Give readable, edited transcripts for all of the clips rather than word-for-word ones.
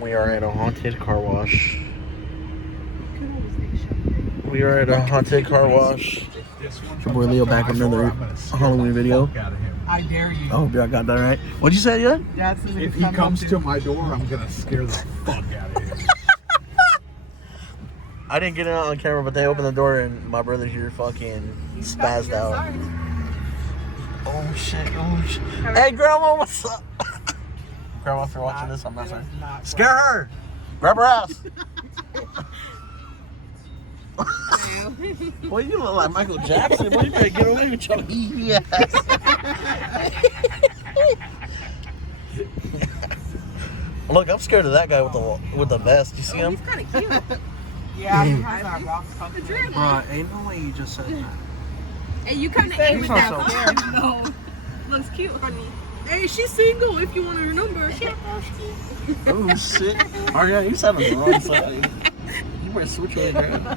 We are at a haunted car wash. We are at a haunted car wash. Your boy Leo back with another Halloween video. I dare you. I hope y'all got that right. What'd you say, Yud? If he comes to my door, I'm gonna scare the fuck out of him. I didn't get it on camera, but they opened the door and my brother here fucking spazzed out. Oh shit, oh shit. Hey Grandma, what's up? Grandma, if you're watching this, I'm not sorry. Scare her! Grab her ass! Boy, you look like Michael Jackson. Boy, you better get away with your easy ass. Look, I'm scared of that guy with the vest. You see him? He's kind of cute. Yeah, he has that rock puppy. Bro, ain't no way you just said that. Hey, you kind of ate with that so car. No. Looks cute, honey. Hey, she's single if you want her number. Oh, shit. Oh, yeah, you said on the wrong side. You better switch over there.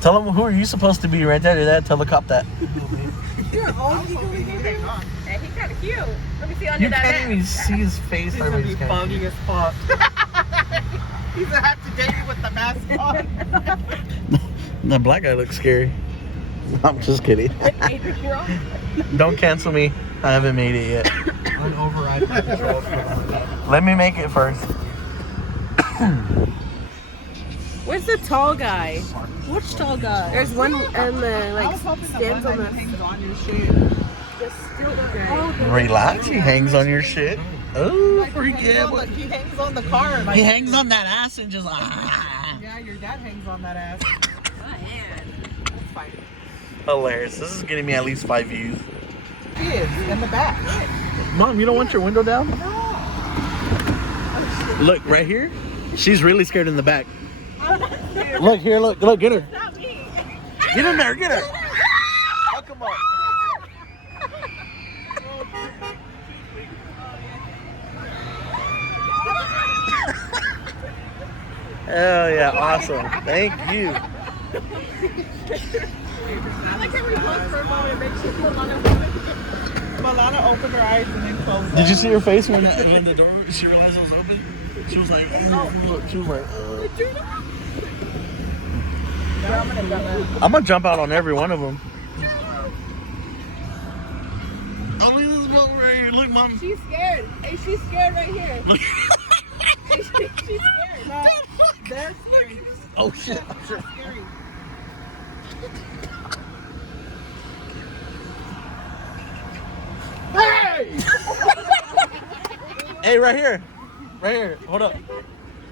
Tell him who are you supposed to be right there. Do that. Tell the cop that. You're old. Hey, he's kind of cute. Let me see under You that can't even see his face. He's gonna be foggy as fuck. He's gonna have to date you with the mask on. That black guy looks scary. I'm just kidding. Don't cancel me. I haven't made it yet. An override control. Let me make it first. Where's the tall guy? Which tall guy? There's one and like stands on the. Hangs on your shit. Relax. He hangs on your shit. Oh, freak yeah. He hangs on the car. Like, He hangs on that ass and just ah. Yeah, your dad hangs on that ass. It's fine. Hilarious. This is getting me at least 5 views. He is in the back. Mom, you don't want your window down? Look, right here. She's really scared in the back. Look here, look, get her. Get in there, get her. Fuck him up. Hell yeah, awesome. Thank you. I like how we look for a moment and make sure Milana opened her eyes and then closed them. Did you see her face when the door, she realized it was open? She was like, look, she was like, I'm gonna jump out on every one of them. Oh, look at this boat right here. Look, Mom. She's scared. Hey, she's scared right here. Look. Hey, she's scared. No, they're scary. Oh, shit. They're scary. Hey! Hey, right here. Right here. Hold up.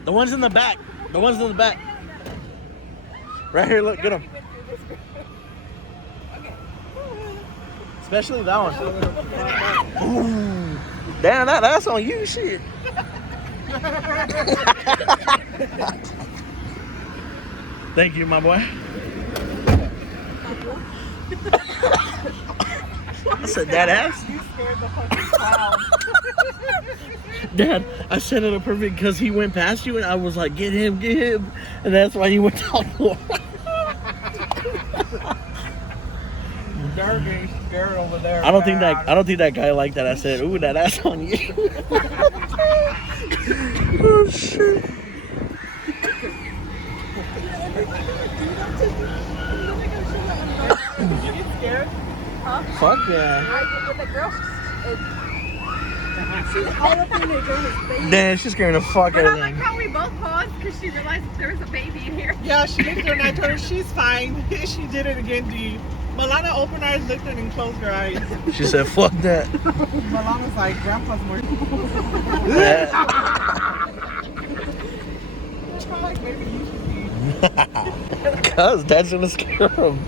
The one's in the back. The one's in the back. Right here, look, get him. Especially that one. Ooh. Damn, that's on you, shit. Thank you, my boy. I said that ass. You scared the fucking clown. Dad, I set it up perfect because he went past you and I was like, get him, and that's why you went down low. They're getting scared over there. I don't think that guy liked that. I said, ooh, that ass on you. Oh shit. Did you get scared? Huh? Fuck yeah. I did with the girl. She's all up in there doing his face. Damn, she's scaring the fuck But out I of like them. how we both paused because she realized there was a baby in here. Yeah, she looked at her and I told her she's fine. She did it again, D. Milana opened her eyes, looked at her, and closed her eyes. She said, fuck that. Milana's like, Grandpa's more. That's how like maybe you should be. Cuz Dad's gonna scare him.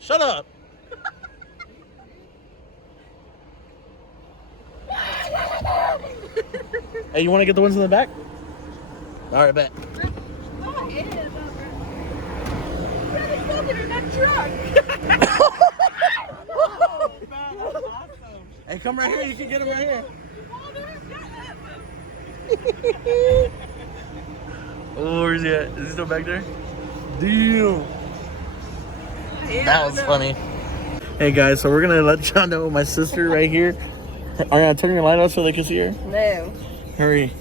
Shut up. Hey, you want to get the ones in the back? All right, bet. Oh, it is. Really fucking in that truck. Oh, man, that's awesome. Hey, come right here. You can get him right here. Oh, where's he at? Is he still back there? Damn. That was funny. Hey guys, so we're gonna let y'all know my sister right here. Ariana, turn your light on so they can see her. No. Hurry.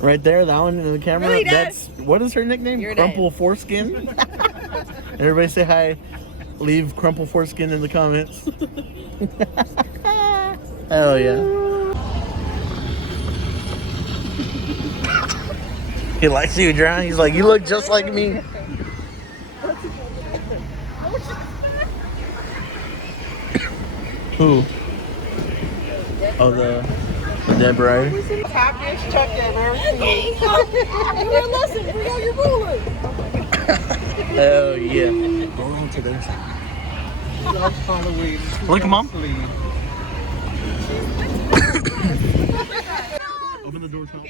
Right there, that one in the camera. Really, Dad? That's what is her nickname? Your Crumple name. Foreskin. Everybody say hi. Leave Crumple Foreskin in the comments. Hell yeah. He likes you, John. He's like, you look just like me. Who? Oh, the dead bride. Package check in everything. You were listening. Bring out your ruler. Hell yeah. Go on to their side. Halloween. Look, Mom. Open the door, Tom.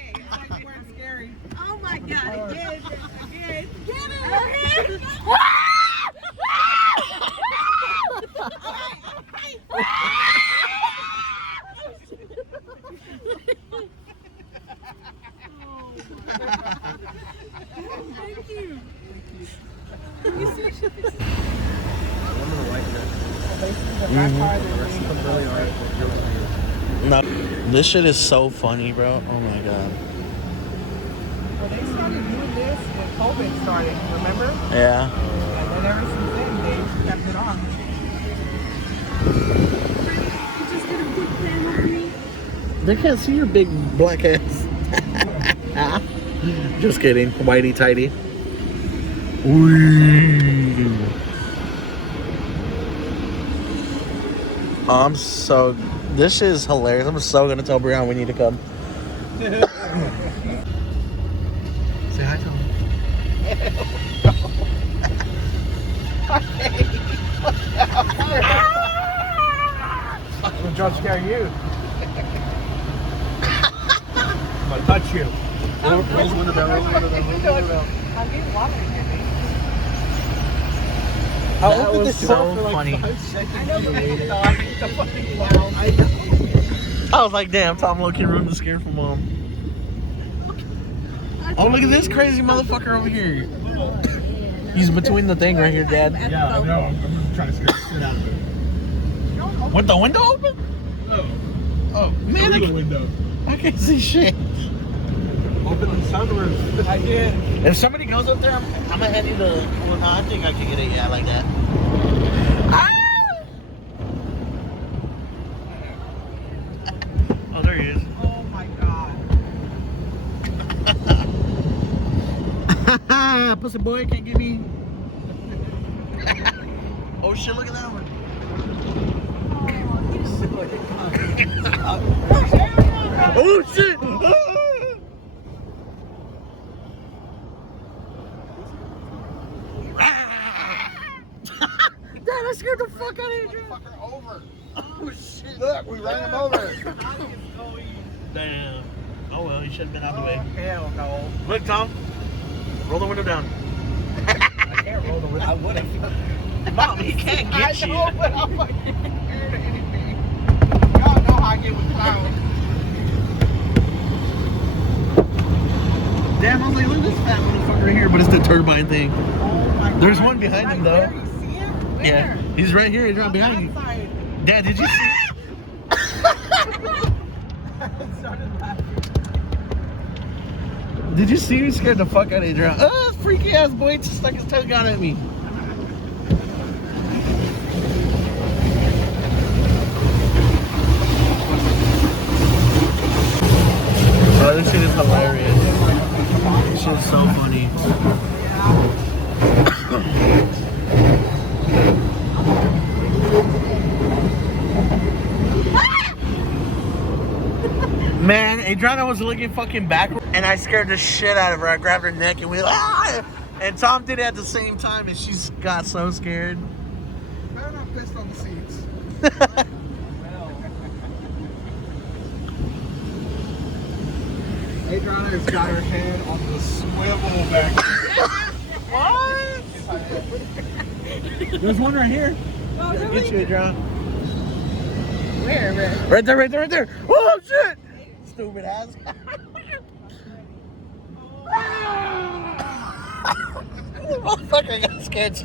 Scary. Oh my God. Again. Get it. Thank you. No, this shit is so funny, bro. Oh my god. Well, they started doing this when COVID started, remember? Yeah. And then ever since then, they kept it on. They can't see your big black ass. Just kidding. Whitey tighty. Ooh. I'm so. This shit is hilarious. I'm so gonna tell Brianna we need to come. Say hi to him. I'm trying to scare you. I'm gonna touch you. Raise the window down. Raise the window down. Raise the window down. I'm getting water in your face. That was so funny. I know, but I hate the fucking clown. I know. I was like, damn, Tom Loki ruined the scare for Mom. Oh, look at this crazy motherfucker over here. He's between the thing right here, Dad. Yeah, I know. I'm just trying to scare the shit out of him. With the window open? No. Oh, man, Open the window. I can't see shit. Open the sunroof. I did. If somebody goes up there, I'm gonna hand you the. Well, no, I think I can get it. Yeah, like that. Ah! Oh, there he is. Oh my god. Pussy boy can't get me. Oh shit! Look at that one. Oh shit! Dad, I scared the fuck out of you. Fucker over. Oh shit! Look, we ran him over. Damn. Oh well, you should have been out of the way. Hell no. Look, Tom. Roll the window down. I can't roll the window. I would have. Mom, he can't get you. I know, but I'm like, scared of anything. Y'all know how I get with clowns. Damn, I was like, look at this fat motherfucker right here, but it's the turbine thing. Oh my god. There's one behind him, though. Where? You see him? Where? Yeah, he's right here. He's right behind you. Outside. Dad, did you see? I started laughing. Did you see me? Scared the fuck out of Adrian. Oh, freaky ass boy just stuck his tongue out at me. Oh, this shit is hilarious. This shit is so funny. Man, Adriana was looking fucking backward, and I scared the shit out of her. I grabbed her neck and we ah! And Tom did it at the same time, and she got so scared. Better not piss on the seats. Adriana has got her hand on the swivel back there. What? There's one right here. Oh, really? Get you, Adriana. Where? Right there, right there, right there. Oh shit! Stupid ass. Motherfucker, I got scared.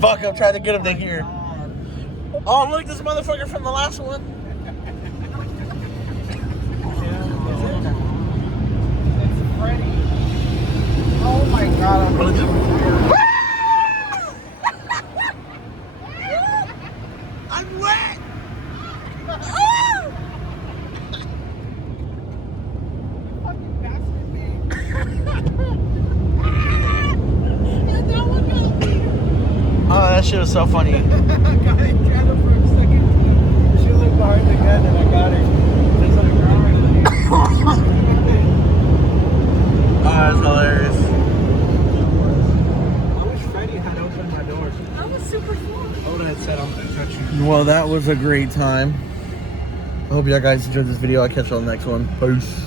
Fuck, I'm trying to get him to here. Oh, look, this motherfucker from the last one. It's Freddy. Oh my god, I'm really I'm wet. fucking bastard me. Oh, that shit was so funny. I got it kind of for a second. She looked behind the gun and I got it. Just on the ground. Oh, that's hilarious. I wish Freddy had opened my door. That was super cool. I would have said I'm gonna touch you. Well, that was a great time. I hope y'all guys enjoyed this video. I'll catch you on the next one. Peace.